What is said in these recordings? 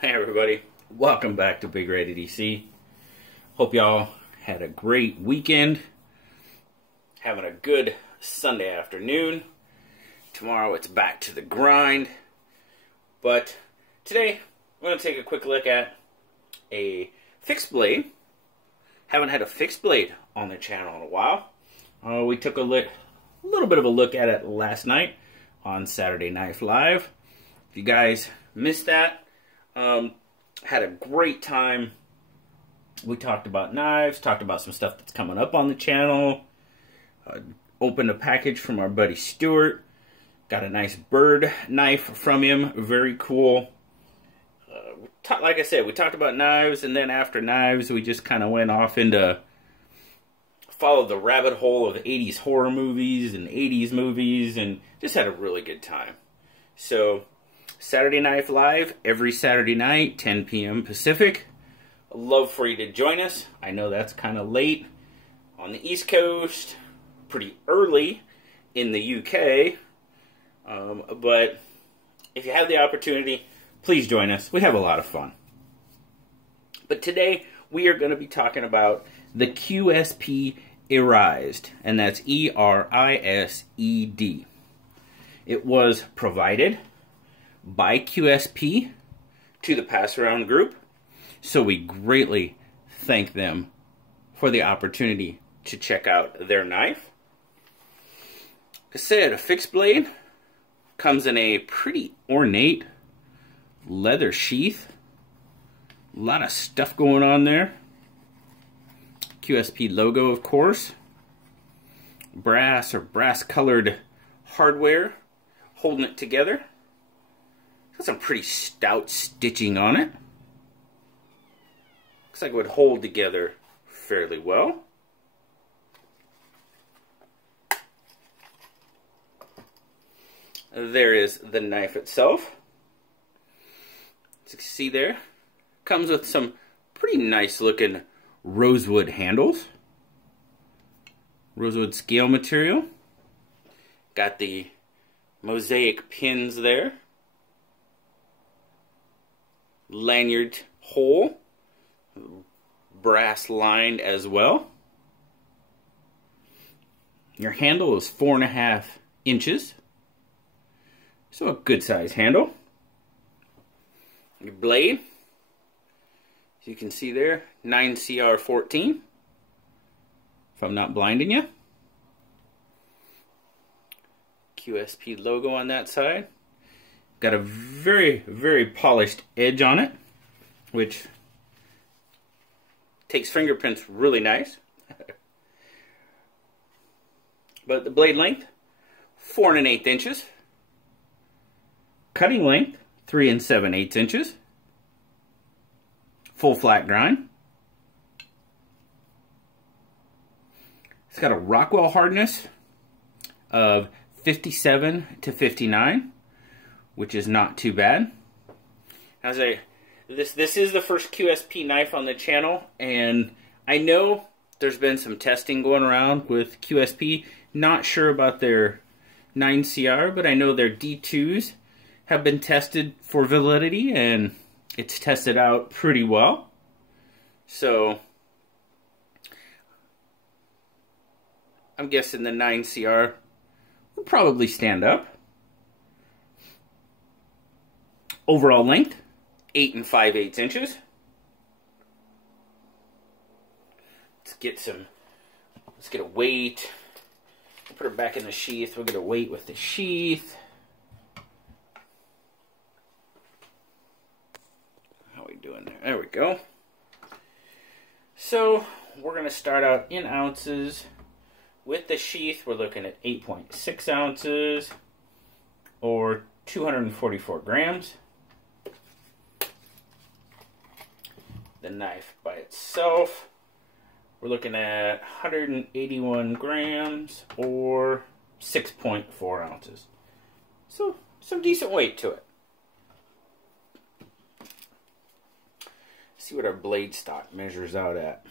Hey everybody, welcome back to BigRedEDC. Hope y'all had a great weekend, having a good Sunday afternoon. Tomorrow it's back to the grind, but today I'm going to take a quick look at a fixed blade. Haven't had a fixed blade on the channel in a while. We took a little bit of a look at it last night on Saturday Night Live. If you guys missed that, had a great time. We talked about knives, talked about some stuff that's coming up on the channel. Opened a package from our buddy Stuart. Got a nice bird knife from him, very cool. Like I said, we talked about knives, and then after knives, we just kind of went off into followed the rabbit hole of 80s horror movies and 80s movies, and just had a really good time. So, Saturday Night Live, every Saturday night, 10 p.m. Pacific. I'd love for you to join us. I know that's kind of late on the East Coast, pretty early in the UK, but if you have the opportunity, please join us. We have a lot of fun. But today, we are going to be talking about the QSP Erised, and that's E-R-I-S-E-D. It was provided by QSP to the Pass Around group, so we greatly thank them for the opportunity to check out their knife. Like I said, a fixed blade comes in a pretty ornate leather sheath. A lot of stuff going on there. QSP logo, of course. Brass or brass colored hardware holding it together. Got some pretty stout stitching on it. Looks like it would hold together fairly well. There is the knife itself. As you can see there, comes with some pretty nice looking rosewood handles. Rosewood scale material. Got the mosaic pins there. Lanyard hole, brass lined as well. Your handle is 4.5 inches, so a good size handle. Your blade, as you can see there, 9CR14, if I'm not blinding you. QSP logo on that side. Got a very, very polished edge on it, which takes fingerprints really nice. But the blade length, 4 1/8 inches. Cutting length, 3 7/8 inches. Full flat grind. It's got a Rockwell hardness of 57 to 59. Which is not too bad. This is the first QSP knife on the channel, and I know there's been some testing going around with QSP. Not sure about their 9CR, but I know their D2s have been tested for validity, and it's tested out pretty well. So I'm guessing the 9CR will probably stand up. Overall length, 8 5/8 inches. Let's get a weight. Put her back in the sheath. We'll get a weight with the sheath. How are we doing there? There we go. So we're going to start out in ounces. With the sheath, we're looking at 8.6 ounces or 244 grams. The knife by itself, we're looking at 181 grams or 6.4 ounces. So, some decent weight to it. Let's see what our blade stock measures out at.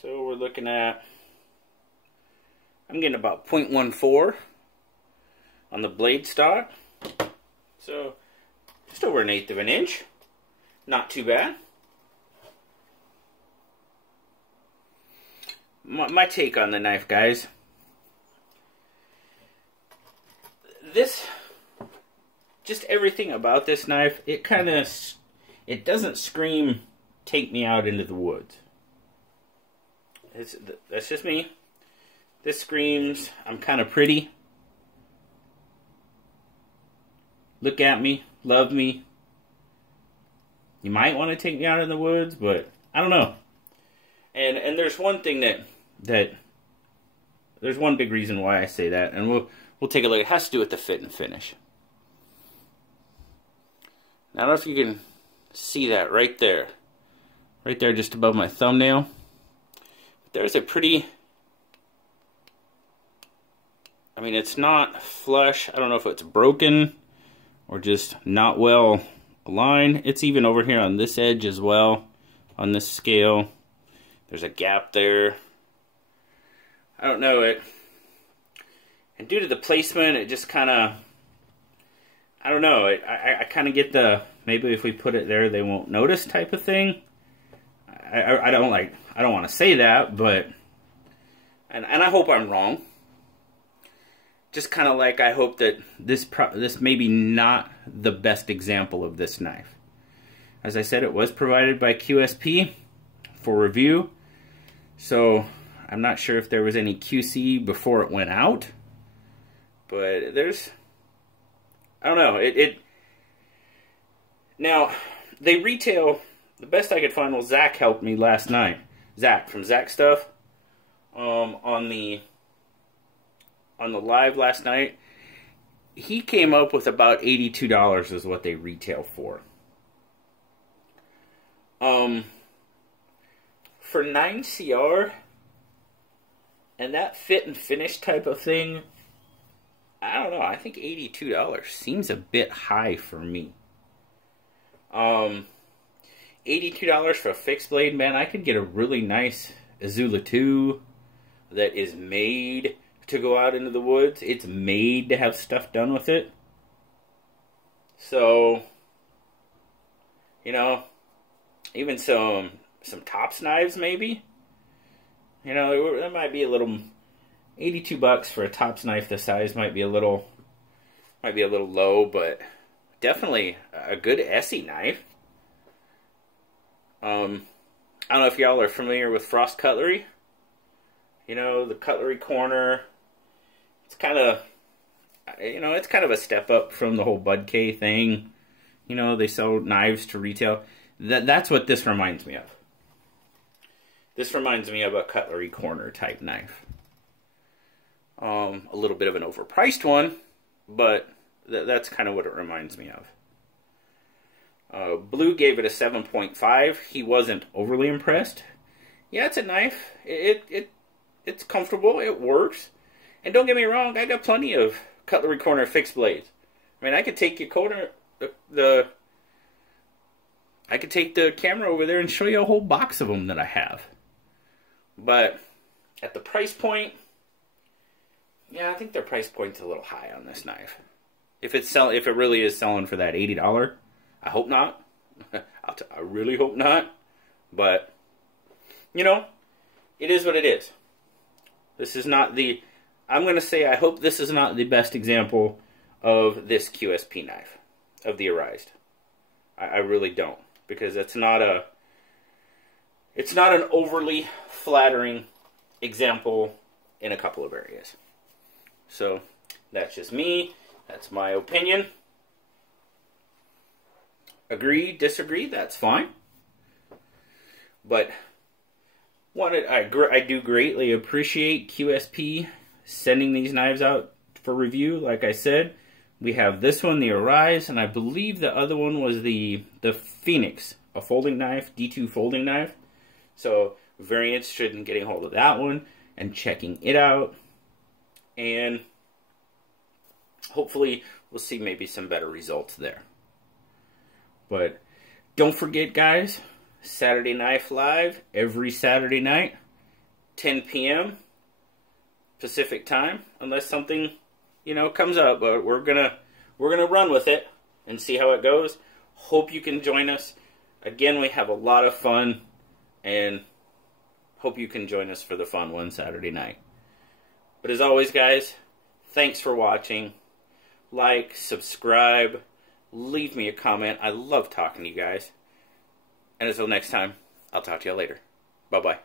So, we're looking at, I'm getting about 0.14 on the blade stock. So, just over 1/8 of an inch. Not too bad. My take on the knife, guys. Just everything about this knife, it doesn't scream, take me out into the woods. That's just me. This screams, I'm kind of pretty. Look at me, love me. You might want to take me out in the woods, but I don't know. And there's one thing that there's one big reason why I say that, and we'll take a look. It has to do with the fit and finish. Now, I don't know if you can see that right there just above my thumbnail. There's a pretty, I mean, it's not flush. I don't know if it's broken or just not well aligned. It's even over here on this edge as well, on this scale. There's a gap there. I don't know it. And due to the placement, it just kind of, I don't know. I kind of get the, maybe if we put it there, they won't notice type of thing. I don't want to say that, but, and I hope I'm wrong. Just kind of like I hope that this may be not the best example of this knife. As I said, it was provided by QSP for review, so I'm not sure if there was any QC before it went out, but there's, I don't know, now they retail, the best I could find was Zach helped me last night, Zach from Zach Stuff, on the live last night. He came up with about $82 is what they retail for. For 9CR and that fit and finish type of thing, I don't know, I think $82 seems a bit high for me. $82 for a fixed blade, man, I could get a really nice Azula 2 that is made to go out into the woods. It's made to have stuff done with it. So, you know, even some tops knives maybe. You know, that might be a little, $82 for a tops knife this size might be a little low, but definitely a good Essie knife. I don't know if y'all are familiar with Frost Cutlery. You know, the cutlery corner. It's kind of, you know, it's kind of a step up from the whole Bud K thing. You know, they sell knives to retail. That's what this reminds me of. This reminds me of a cutlery corner type knife. A little bit of an overpriced one, but that's kind of what it reminds me of. Blue gave it a 7.5. He wasn't overly impressed. Yeah, it's a knife. It's comfortable. It works. And don't get me wrong, I got plenty of cutlery corner fixed blades. I mean, I could take your corner, I could take the camera over there and show you a whole box of them that I have. But at the price point, yeah, I think their price point's a little high on this knife. If it really is selling for that $80, I hope not. I really hope not. But you know, it is what it is. This is not the, I'm going to say I hope this is not the best example of this QSP knife, of the Erised. I really don't, because it's not an overly flattering example in a couple of areas. So that's just me. That's my opinion. Agree, disagree, that's fine. But I do greatly appreciate QSP sending these knives out for review. Like I said, we have this one, the Erised, and I believe the other one was the Phoenix, a folding knife, D2 folding knife. So very interested in getting hold of that one and checking it out. And hopefully we'll see maybe some better results there. But don't forget, guys, Saturday Knife Live every Saturday night, 10 p.m. Pacific time, unless something, you know, comes up. But we're gonna run with it. and see how it goes. Hope you can join us. Again, we have a lot of fun, and hope you can join us for the fun one Saturday night. But as always, guys, thanks for watching. Like, subscribe, leave me a comment. I love talking to you guys. And until next time, I'll talk to you later. Bye-bye.